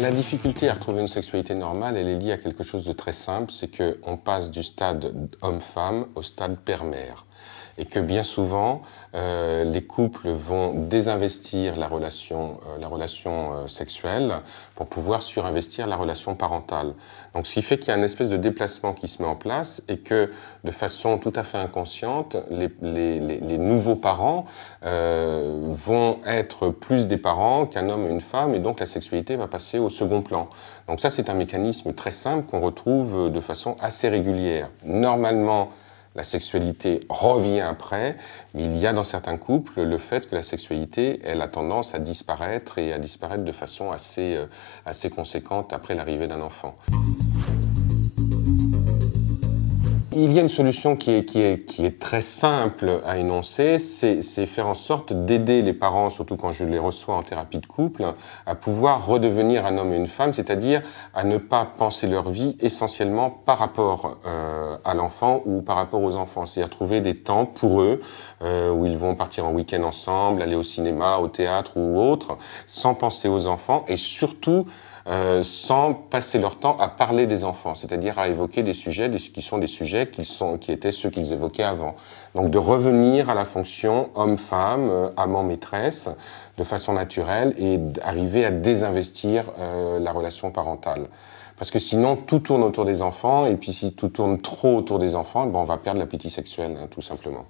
La difficulté à retrouver une sexualité normale, elle est liée à quelque chose de très simple, c'est qu'on passe du stade homme-femme au stade père-mère. Et que bien souvent, les couples vont désinvestir la relation sexuelle pour pouvoir surinvestir la relation parentale. Donc ce qui fait qu'il y a une espèce de déplacement qui se met en place et que de façon tout à fait inconsciente, les nouveaux parents vont être plus des parents qu'un homme et une femme et donc la sexualité va passer au second plan. Donc ça c'est un mécanisme très simple qu'on retrouve de façon assez régulière. Normalement, la sexualité revient après, mais il y a dans certains couples le fait que la sexualité, elle a tendance à disparaître et à disparaître de façon assez conséquente après l'arrivée d'un enfant. Il y a une solution qui est très simple à énoncer, c'est faire en sorte d'aider les parents, surtout quand je les reçois en thérapie de couple, à pouvoir redevenir un homme et une femme, c'est-à-dire à ne pas penser leur vie essentiellement par rapport à l'enfant ou par rapport aux enfants. C'est-à-dire trouver des temps pour eux, où ils vont partir en week-end ensemble, aller au cinéma, au théâtre ou autre, sans penser aux enfants et surtout sans passer leur temps à parler des enfants, c'est-à-dire à évoquer des sujets qui sont des sujets qui étaient ceux qu'ils évoquaient avant. Donc de revenir à la fonction homme-femme, amant-maîtresse, de façon naturelle et d'arriver à désinvestir la relation parentale. Parce que sinon, tout tourne autour des enfants, et puis si tout tourne trop autour des enfants, ben on va perdre l'appétit sexuel, hein, tout simplement.